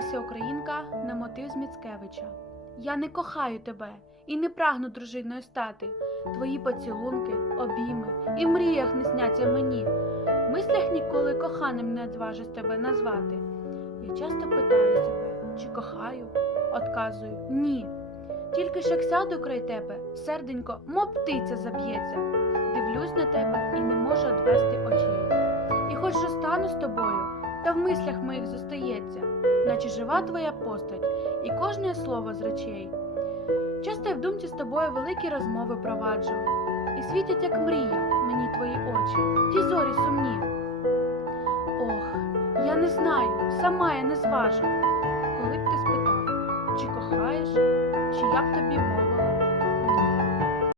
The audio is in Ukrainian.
Леся Українка на мотив з Міцкевича. Я не кохаю тебе і не прагну дружиною стати. Твої поцілунки, обійми і мріях не сняться мені. Мислях ніколи коханим не одважусь тебе назвати. Я часто питаю себе, чи кохаю, отказую ні. Тільки ж як сяду край тебе, серденько, мов птиця заб'ється. Дивлюсь на тебе і не можу одвести очей. І хоч розстану з тобою, та в мислях моїх зостається, наче жива твоя постать і кожне слово з речей. Часто я в думці з тобою великі розмови проваджу, і світять, як мрія, мені твої очі, ті зорі сумні. Ох, я не знаю, сама я не зважу, коли б ти спитав, чи кохаєш, чи я б тобі мовив.